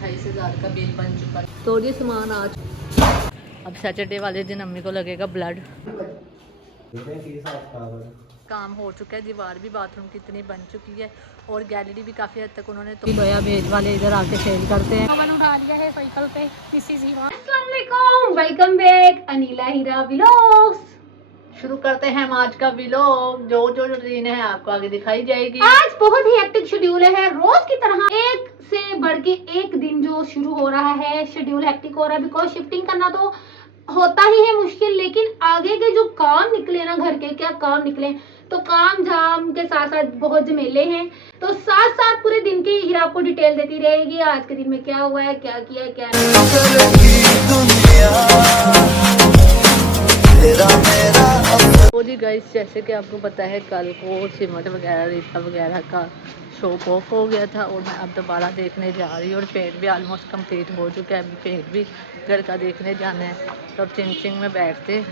28,000 का बिल बन चुका है। तो ये सामान आज अब सैटरडे वाले दिन अम्मी को लगेगा ब्लड। काम हो चुका है, दीवार भी बाथरूम की इतनी बन चुकी है और गैलरी भी काफ़ी हद तक उन्होंने तो लोया भेज वाले इधर आके सेल करते हैं। सामान उठा लिया है साइकिल पे मिसेस हीरा। अस्सलाम वालेकुम, वेलकम बैक अनिला हीरा व्लॉग्स। शुरू करते हैं हम आज का व्लॉग। जो जो रूटीन है आपको आगे दिखाई जाएगी। आज बहुत ही हेक्टिक शेड्यूल है, रोज की तरह एक से बढ़ के एक दिन जो शुरू हो रहा है। शेड्यूल हेक्टिक हो रहा है बिकॉज शिफ्टिंग करना तो होता ही है मुश्किल, लेकिन आगे के जो काम निकले ना, घर के क्या काम निकले, तो काम जाम के साथ साथ बहुत झमेले हैं। तो साथ साथ पूरे दिन की हीरा आपको डिटेल देती रहेगी, आज के दिन में क्या हुआ है, क्या किया है, क्या तो जी गाइस, जैसे कि आपको पता है कल को सीमेंट वगैरह रेता वगैरह का शॉप ऑफ हो गया था और मैं अब दोबारा देखने जा रही हूँ और पेंट भी ऑलमोस्ट कंप्लीट हो चुका है। अभी पेंट भी घर का देखने जाना है, तो अब चिंग में बैठते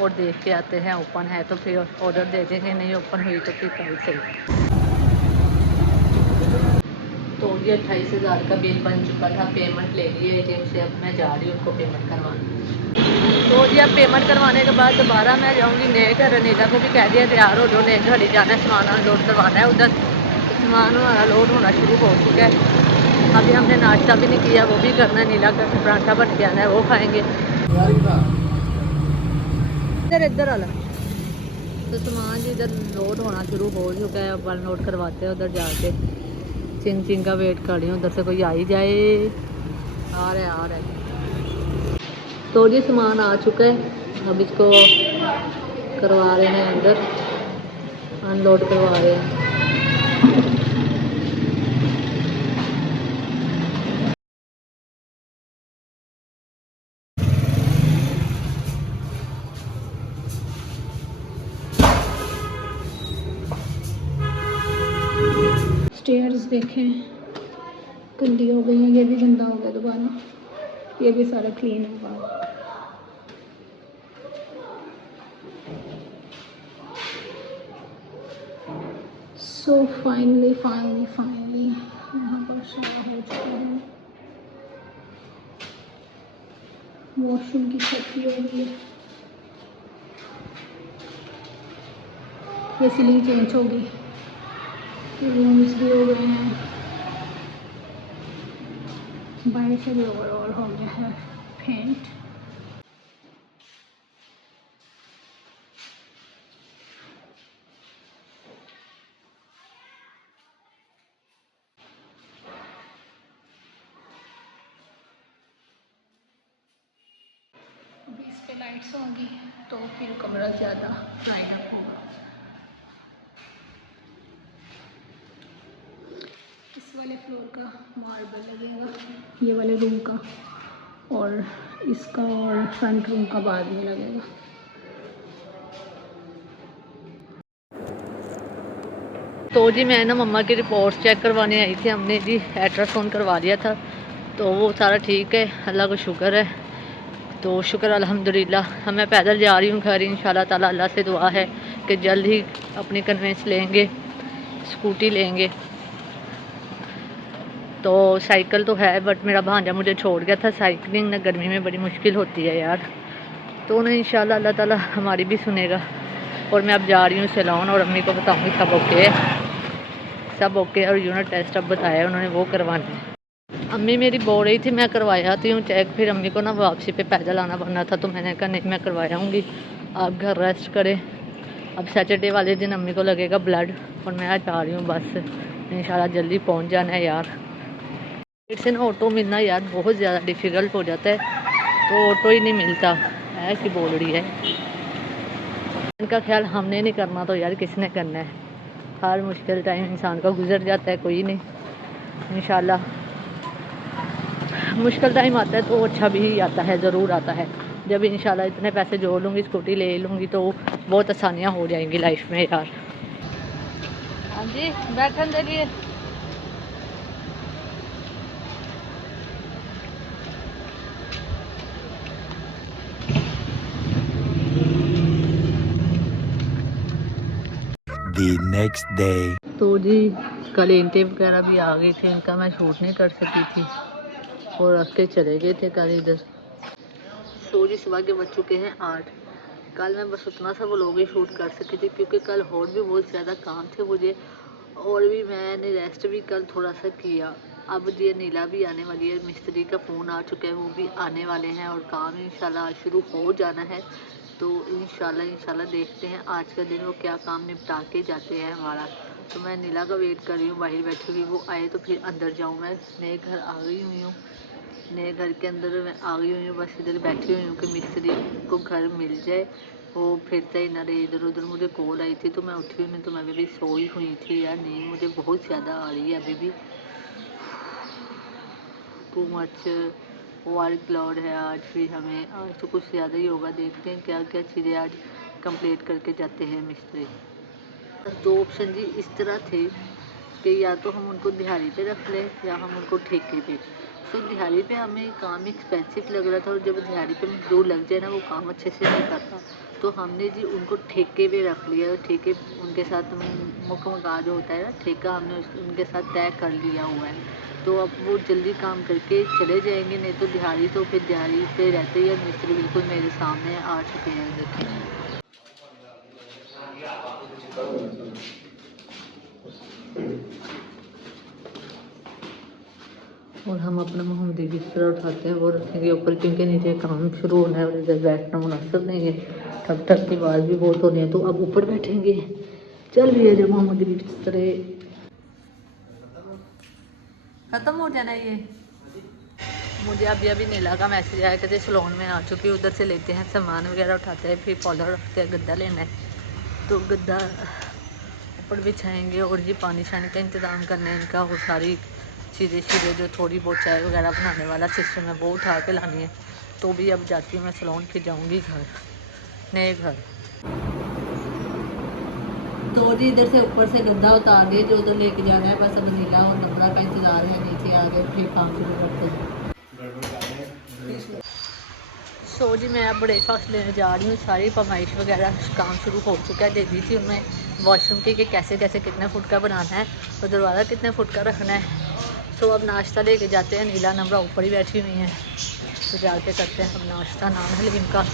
और देख के आते हैं। ओपन है तो फिर ऑर्डर दे देंगे, नहीं ओपन हुई तो फिर कल से। तो ये 28,000 का बिल बन चुका था, पेमेंट ले ली एटीएम से। अब मैं जा रही हूँ उनको पेमेंट करवाने। तो जी अब पेमेंट करवाने के बाद दोबारा मैं जाऊँगी नए घर। अनिला को भी कह दिया तैयार हो जाओ, नए घर ही जाना है, सामान अनलोड करवाना है उधर। सामान हमारा लोड होना शुरू हो चुका है। अभी हमने नाश्ता भी नहीं किया, वो भी करना है। नीला का पराठा बन के आना है, वो खाएँगे। इधर वाला तो सामान जी इधर लोड होना शुरू हो चुका है। अब अनलोड करवाते हैं उधर जाके। चिंग का वेट कर रही हूँ, उधर से कोई आ ही जाए। आ रहा है। तो जी सामान आ चुका है, अब इसको करवा रहे हैं अंदर, अनलोड करवा रहे हैं। स्टेयर्स देखें गंदी हो गई हैं, ये भी गंदा हो गया दोबारा, ये भी सारा क्लीन होगा। सो फाइनली यहाँ पर सारा हो चुका है। वॉशरूम की छत भी हो गई है, ये सीलिंग चेंज होगी, रूम्स भी हो गए हैं, बाहर से भी ओवरऑल हो गया है पेंट। अभी इस पे लाइट्स होंगी तो फिर कमरा ज़्यादा ब्राइट अप होगा। इस वाले फ्लोर का मार्बल लगेगा, ये वाले रूम का, और इसका और फ्रंट रूम का बाद में लगेगा। तो जी मैं ना मम्मा की रिपोर्ट चेक करवाने आई थी, हमने जी अल्ट्रासाउंड करवा लिया था, तो वो सारा ठीक है, अल्लाह का शुक्र है। तो शुक्र अल्हम्दुलिल्लाह। मैं पैदल जा रही हूँ घर, इंशाल्लाह ताला। अल्लाह से दुआ है कि जल्द ही अपनी कन्वेंस लेंगे, स्कूटी लेंगे। तो साइकिल तो है बट मेरा भांजा मुझे छोड़ गया था। साइकिलिंग ना गर्मी में बड़ी मुश्किल होती है यार, तो उन्हें इंशाल्लाह अल्लाह ताला हमारी भी सुनेगा। और मैं अब जा रही हूँ सैलून और अम्मी को बताऊँगी सब ओके है, सब ओके। और यूनिट टेस्ट अब बताया उन्होंने, वो करवाना है। अम्मी मेरी बोल रही थी मैं करवाया आती हूँ चेक, फिर अम्मी को ना वापसी पे पैदल आना पड़ना था, तो मैंने कहा नहीं मैं करवाऊँगी, आप घर रेस्ट करें। अब सैटरडे वाले दिन अम्मी को लगेगा ब्लड और मैं आज आ रही हूँ बस, इंशाल्लाह जल्दी पहुँच जाना है यार। से ना ऑटो मिलना यार बहुत ज़्यादा डिफ़िकल्ट हो जाता है, तो ऑटो ही नहीं मिलता है कि बोल रही है। इनका ख्याल हमने नहीं करना तो यार किसने करना है। हर मुश्किल टाइम इंसान का गुजर जाता है, कोई नहीं, इंशाल्लाह मुश्किल टाइम आता है तो अच्छा भी आता है, ज़रूर आता है। जब इंशाल्लाह इतने पैसे जोड़ लूँगी, स्कूटी ले लूँगी, तो बहुत आसानियाँ हो जाएंगी लाइफ में यार। हाँ जी बैठन दे लिए। The next day. तो जी कल इंटे वगैरह भी आ गई थी, इनका मैं शूट नहीं कर सकी थी। और रख के चले गए थे कल इधर। सो जी सुबह के बज चुके हैं 8। कल मैं बस उतना सा व्लॉग ही शूट कर सकी थी क्योंकि कल और भी बहुत ज़्यादा काम थे मुझे, और भी मैंने रेस्ट भी कल थोड़ा सा किया। अब ये नीला भी आने वाली है, मिस्त्री का फ़ोन आ चुका है, वो भी आने वाले हैं और काम इंशाल्लाह आज शुरू हो जाना है। तो इंशाल्लाह देखते हैं आज का दिन वो क्या काम निपटा के जाते हैं हमारा। तो मैं नीला का वेट कर रही हूँ, बाहर बैठी हुई, वो आए तो फिर अंदर जाऊँ। मैं नए घर आ गई हुई हूँ, नए घर के अंदर मैं आ गई हुई हूँ, बस इधर बैठी हुई हूँ कि मिस्त्री को घर मिल जाए, वो फिरता ही ना रहे इधर उधर। मुझे कॉल आई थी तो मैं उठी हुई, नहीं तो मैं भी सोई हुई थी यार, नींद मुझे बहुत ज़्यादा आ रही है अभी भी। टू मच वर्क लोड है आज भी हमें, आज तो कुछ ज़्यादा ही होगा। देखते हैं क्या क्या चीज़ें आज कंप्लीट करके जाते हैं मिस्त्री। दो ऑप्शन जी इस तरह थे कि या तो हम उनको दिहाड़ी पे रख लें या हम उनको ठेके पे। तो दिहाड़ी पे हमें काम एक्सपेंसिव लग रहा था, और जब दिहाड़ी पे जो लग जाए ना वो काम अच्छे से नहीं करता, तो हमने जी उनको ठेके पे रख लिया। और ठेके उनके साथ मुकमगा जो होता है ना ठेका, हमने उनके साथ तय कर लिया हुआ है। तो अब वो जल्दी काम करके चले जाएंगे, नहीं तो दिहाड़ी तो फिर दिहाड़ी पे रहते ही। और मिस्त्री बिल्कुल मेरे सामने आ चुके हैं देखिए। और हम अपना मोहम्मदी बिस्तर उठाते हैं वो रखेंगे ऊपर, क्योंकि नीचे काम शुरू होना है और इधर बैठना मुनासिब नहीं है, ठक ठक की आवाज़ भी बहुत होनी है। तो अब ऊपर बैठेंगे। चल भी है जब मोहम्मदी बिस्तर ख़त्म हो जाना ये। मुझे अभी नीला का मैसेज आया, कहते सलोन में आ चुकी, उधर से लेते हैं सामान वगैरह उठाते हैं, फिर पौधा रखते हैं, गद्दा लेना है तो गद्दा ऊपर बिछाएंगे। और ये पानी शानी का इंतज़ाम करना है इनका, और सारी चीज़ें जो थोड़ी बहुत चाय वगैरह बनाने वाला सिस्टम है वो उठा के लानी है। तो भी अब जाती हूँ मैं सलोन, फिर जाऊँगी घर, नए घर। तो जी इधर से ऊपर से गद्दा उतार दिए, जो उधर लेके जाना है। बस अब नीला और नम्रा का इंतज़ार है, नीचे आ गए फिर काम शुरू करते हैं। सो जी मैं अब ब्रेकफास्ट लेने जा रही हूँ। सारी फरमाइश वगैरह काम शुरू हो चुका है, दे दी थी उन्हें वॉशरूम की कि कैसे कैसे कितने फुट का बनाना है और दरवाज़ा कितने फुट का रखना है। तो अब नाश्ता लेके जाते हैं। नीला नम्रा ऊपर ही बैठी हुई हैं, तो जाके करते हैं अब नाश्ता, नान हलीम का।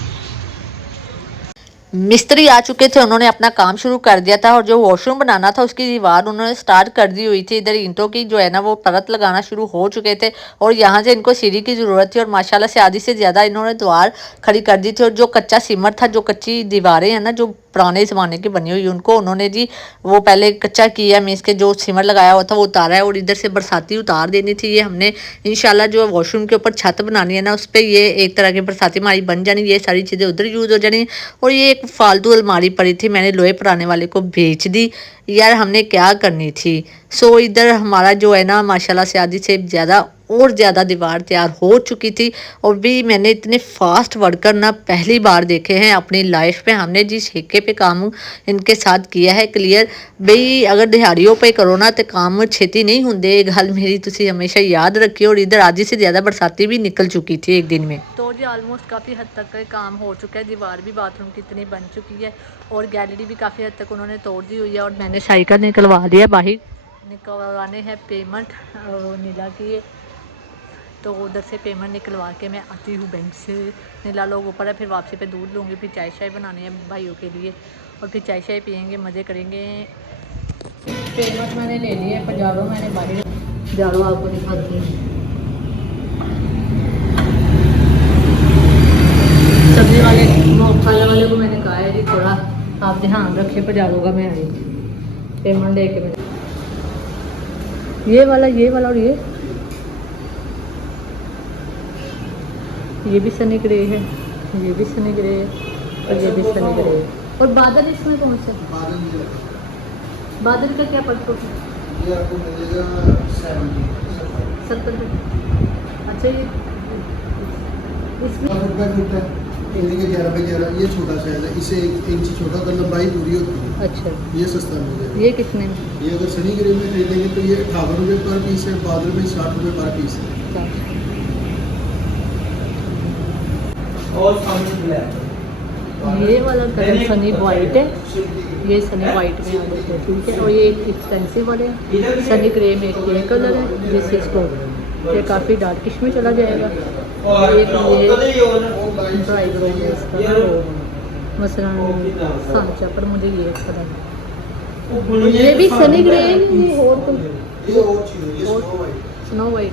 मिस्त्री आ चुके थे, उन्होंने अपना काम शुरू कर दिया था, और जो वॉशरूम बनाना था उसकी दीवार उन्होंने स्टार्ट कर दी हुई थी। इधर ईंटों की जो है ना वो परत लगाना शुरू हो चुके थे, और यहाँ से इनको सीढ़ी की ज़रूरत थी, और माशाल्लाह से आधी से ज़्यादा इन्होंने दीवार खड़ी कर दी थी। और जो कच्चा सीमर था, जो कच्ची दीवारें हैं ना जो पुराने ज़माने की बनी हुई, उनको उन्होंने जी वो पहले कच्चा किया, मीन्स के जो सीमर लगाया हुआ था वो उतारा है, और इधर से बरसाती उतार देनी थी। ये हमने इंशाल्लाह जो वॉशरूम के ऊपर छत बनानी है ना उस पर ये एक तरह की बरसाती हमारी बन जानी, ये सारी चीज़ें उधर यूज़ हो जानी। और ये एक फालतू अलमारी पड़ी थी, मैंने लोहे पुराने वाले को बेच दी यार, हमने क्या करनी थी। सो इधर हमारा जो है ना माशाल्लाह से आधी से ज़्यादा और ज़्यादा दीवार तैयार हो चुकी थी। और भी मैंने इतने फास्ट वर्कर ना पहली बार देखे हैं अपनी लाइफ में। हमने जिस ठेके पे काम इनके साथ किया है क्लियर बई, अगर दिहाड़ियों पे करो ना तो काम छेती नहीं होंगे। गल मेरी तुसी हमेशा याद रखियो। और इधर आधी से ज़्यादा बरसाती भी निकल चुकी थी एक दिन में। तो जी ऑलमोस्ट काफ़ी हद तक का काम हो चुका है। दीवार भी बाथरूम की इतनी बन चुकी है, और गैलरी भी काफ़ी हद तक उन्होंने तोड़ दी हुई है। और मैंने साइकिल निकलवा दिया, बाहर निकलवाने हैं पेमेंट नीला की, तो उधर से पेमेंट निकलवा के मैं आती हूँ बैंक से। नीला लोग ऊपर है, फिर वापसी पे दूध लूँगी, फिर चाय शाय बनानी है भाइयों के लिए, और फिर चाय शाय पियेंगे, मज़े करेंगे। पेमेंट मैंने ले ली है, पजाड़ो मैंने बाहर जाड़ो आपको दिखाती हूँ। सब्जी वाले खाने वाले को मैंने कहा है जी थोड़ा आप ध्यान रखिए, पजाड़ो का मैं आई पेमेंट लेके। मैं ये वाला और ये भी सनी ग्रे है, ये भी सनी ग्रे है, और ये भी सनी ग्रे है। और बादल इसमें कौन सा? बादल का क्या पड़ता है? ये आपको मिलेगा 70 रुपये। अच्छा ये इसमें 11 पे 11, ये छोटा साइज है, इसे 1 इंच छोटा कर लंबाई पूरी होती है। अच्छा ये सस्ता मिलेगा। ये कितने में? ये अगर सनी ग्रे में खरीदेंगे तो ये 58 रुपये पर पीस है, बादल में 60 रुपये पर पीस है। ये वाला कलर सनी वाइट है, ये सनी वाइट में आ जाता है, ठीक है। और ये एक्सपेंसिव वाले सनी ग्रे में ये कलर है, ये 6 है। ये काफ़ी डार्किश में चला जाएगा। एक ये ड्राई ग्रो है इसका, मसलन सांचा पर मुझे ये अच्छा लगा। ये भी सनी ग्रे और स्नो वाइट।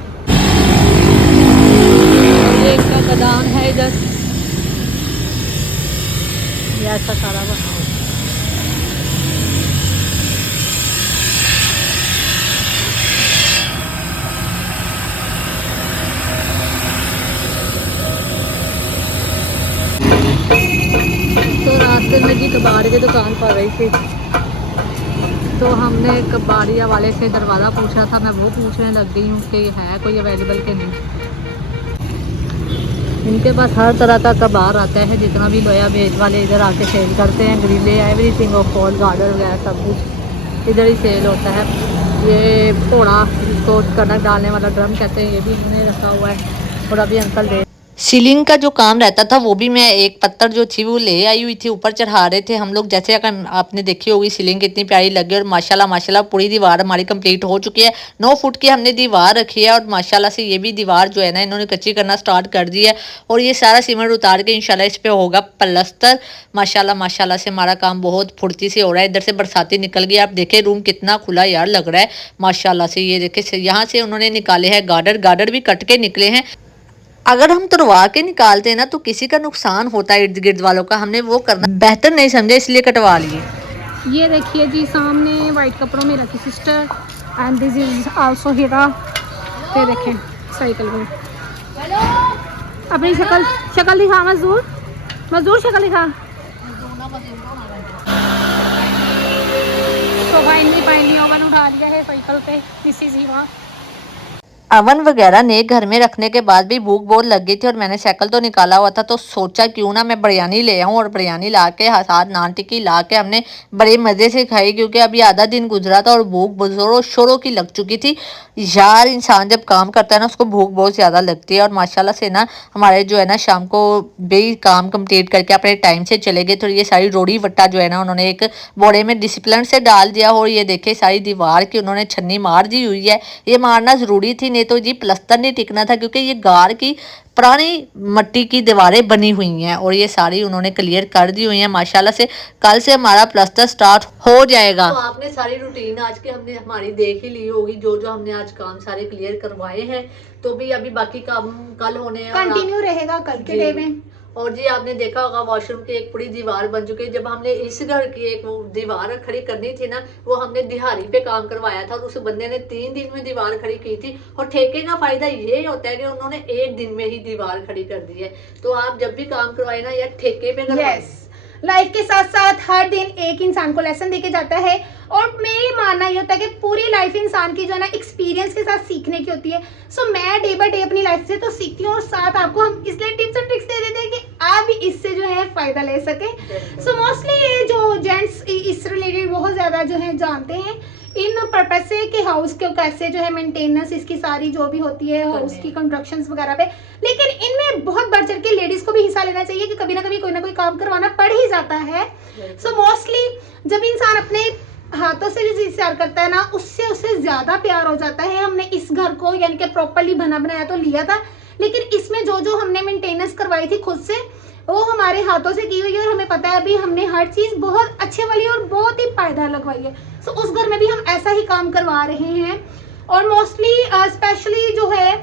ये इसका गदान है इधर, ये ऐसा सारा बना हुआ। तो रास्ते में जी कबाड़ी की दुकान पड़ रही थी, तो हमने कबाड़िया वाले से दरवाज़ा पूछा था, मैं वो पूछने लग गई हूँ कि है कोई अवेलेबल के नहीं। इनके पास हर तरह का कबाड़ आता है, जितना भी लोया भेज वाले इधर आके सेल करते हैं, grille everything of fall girder वगैरह सब कुछ इधर ही सेल होता है। ये घोड़ा जिसको कनक डालने वाला ड्रम कहते हैं, ये भी इन्होंने रखा हुआ है। और अभी अंकल दे सीलिंग का जो काम रहता था वो भी मैं एक पत्थर जो थी वो ले आई हुई थी, ऊपर चढ़ा रहे थे हम लोग। जैसे अगर आपने देखी होगी सीलिंग कितनी प्यारी लगी, और माशाल्लाह माशाल्लाह पूरी दीवार हमारी कंप्लीट हो चुकी है। 9 फुट की हमने दीवार रखी है, और माशाल्लाह से ये भी दीवार जो है ना इन्होंने कच्ची करना स्टार्ट कर दी है। और ये सारा सीमेंट उतार के इंशाल्लाह इस पे होगा प्लस्तर। माशाल्लाह माशाल्लाह से हमारा काम बहुत फुर्ती से हो रहा है। इधर से बरसाती निकल गई, आप देखें रूम कितना खुला यार लग रहा है माशाल्लाह से। ये देखे यहाँ से उन्होंने निकाले हैं गार्डर भी कट के निकले हैं। अगर हम तुड़वा के निकालते हैं ना तो किसी का नुकसान होता है इर्द गिर्द वालों का, हमने वो करना बेहतर नहीं समझे, इसलिए कटवा लिए। ये देखिए जी सामने वाइट कपड़ों में रखी sister, and this is also Heera. ये देखें साइकिल में अपनी शक्ल दिखा, मजदूर शक्ल दिखा। तो फाइनली ओवन उठा लिया है साइकिल पे, दिस इज हीरा। अवन वगैरह ने घर में रखने के बाद भी भूख बहुत लग गई थी, और मैंने साइकिल तो निकाला हुआ था, तो सोचा क्यों ना मैं बिरयानी ले आऊँ। और बिरयानी ला के साथ नान टिक्की ला के हमने बड़े मज़े से खाई, क्योंकि अभी आधा दिन गुजरा था और भूख जोरों शोरों की लग चुकी थी। यार इंसान जब काम करता है ना उसको भूख बहुत ज़्यादा लगती है। और माशाल्लाह से ना हमारे जो है ना शाम को भी काम कंप्लीट करके अपने टाइम से चले गए। तो ये सारी रोड़ी वट्टा जो है ना उन्होंने एक बोरे में डिसिप्लिन से डाल दिया। और ये देखे सारी दीवार की उन्होंने छन्नी मार दी हुई है, ये मारना ज़रूरी थी, नहीं तो जी प्लस्तर नहीं टिकना था, क्योंकि ये गार की पुरानी मट्टी की दीवारें बनी हुई हैं। और ये सारी उन्होंने क्लियर कर दी हुई हैं माशाल्लाह से। कल से हमारा प्लस्तर स्टार्ट हो जाएगा। तो आपने सारी रूटीन आज के हमने हमारी देख ही ली होगी, जो जो हमने आज काम सारे क्लियर करवाए हैं। तो भी अभी बाकी काम कल होने हैं, कंटिन्यू रहेगा कल के डे में। और जी आपने देखा होगा वॉशरूम की एक पूरी दीवार बन चुकी है। जब हमने इस घर की एक दीवार खड़ी करनी थी ना, वो हमने दिहाड़ी पे काम करवाया था, और उस बंदे ने 3 दिन में दीवार खड़ी की थी। और ठेके का फायदा ये होता है कि उन्होंने 1 दिन में ही दीवार खड़ी कर दी है। तो आप जब भी काम करवाए ना या ठेके पे करवाए, लाइफ के साथ साथ हर दिन एक इंसान को लेसन देके जाता है। और मेरी मानना ये होता है कि पूरी लाइफ इंसान की जो है ना एक्सपीरियंस के साथ सीखने की होती है। सो मैं डे बाय डे अपनी लाइफ से तो सीखती हूँ, और साथ आपको हम इसलिए टिप्स एंड ट्रिक्स दे देते हैं कि आप भी इससे जो है फायदा ले सके। सो मोस्टली ये जो जेंट्स इस रिलेटेड बहुत ज्यादा जो है जानते हैं इन पर्पज से कि हाउस को कैसे जो है मेंटेनेंस इसकी सारी जो भी होती है हाउस की कंस्ट्रक्शंस वगैरह पे। लेकिन इनमें बहुत बढ़ चढ़ के लेडीज को भी हिस्सा लेना चाहिए कि कभी ना कभी कोई ना कोई काम करवाना पड़ ही जाता है। सो मोस्टली जब इंसान अपने हाथों से जो चीज तैयार करता है ना, उससे उससे ज्यादा प्यार हो जाता है। हमने इस घर को यानी कि प्रॉपर्ली बना बनाया तो लिया था, लेकिन इसमें जो जो हमने मेंटेनेंस करवाई थी खुद से, वो हमारे हाथों से की हुई है। और हमें पता है अभी हमने हर चीज बहुत अच्छे वाली और बहुत ही पायदार लगवाई है। सो उस घर में भी हम ऐसा ही काम करवा रहे हैं। और मोस्टली स्पेशली जो है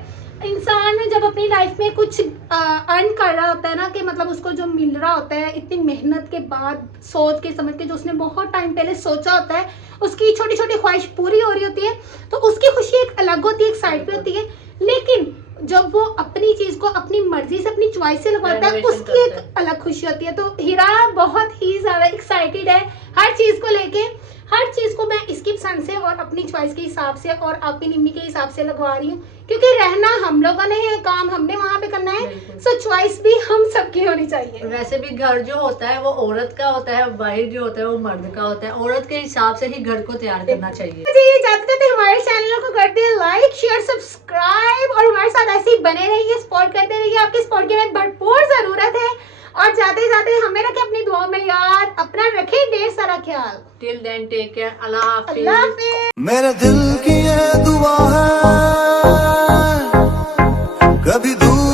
इंसान जब अपनी लाइफ में कुछ अर्न कर रहा होता है ना, कि मतलब उसको जो मिल रहा होता है इतनी मेहनत के बाद, सोच के समझ के, जो उसने बहुत टाइम पहले सोचा होता है, उसकी छोटी छोटी ख्वाहिश पूरी हो रही होती है, तो उसकी खुशी एक अलग होती है, एक साइड पे होती है। लेकिन जब वो अपनी चीज को अपनी मर्जी से अपनी चॉइस से लगवाता है, उसकी एक अलग खुशी होती है। तो हीरा बहुत ही ज्यादा एक्साइटेड है हर चीज को लेके। हर चीज को मैं इसकी पसंद से और अपनी चॉइस के हिसाब से और आपकी निम्मी के हिसाब से लगवा रही हूँ, क्योंकि रहना हम लोगों ने है, काम हमने वहाँ पे करना है। सो चॉइस भी हम सबकी होनी चाहिए। वैसे भी घर जो होता है वो औरत का होता है, बाहर जो होता है वो मर्द का होता है। औरत के हिसाब से ही घर को तैयार करना चाहिए। जी जाते जाते हमारे चैनल को कर दिए लाइक, शेयर, सब्सक्राइब, और हमारे साथ ऐसे ही बने रहिए, सपोर्ट करते रहिए। आपके सपोर्ट की हमें भरपूर जरूरत है। और जाते जाते हमें रखें अपनी दुआ में याद, अपना रखें ढेर सारा ख्याल। टिल देन टेक केयर, अल्लाह हाफिज। अल्लाह हाफिज। मेरे दिल की ये दुआ है कभी दूर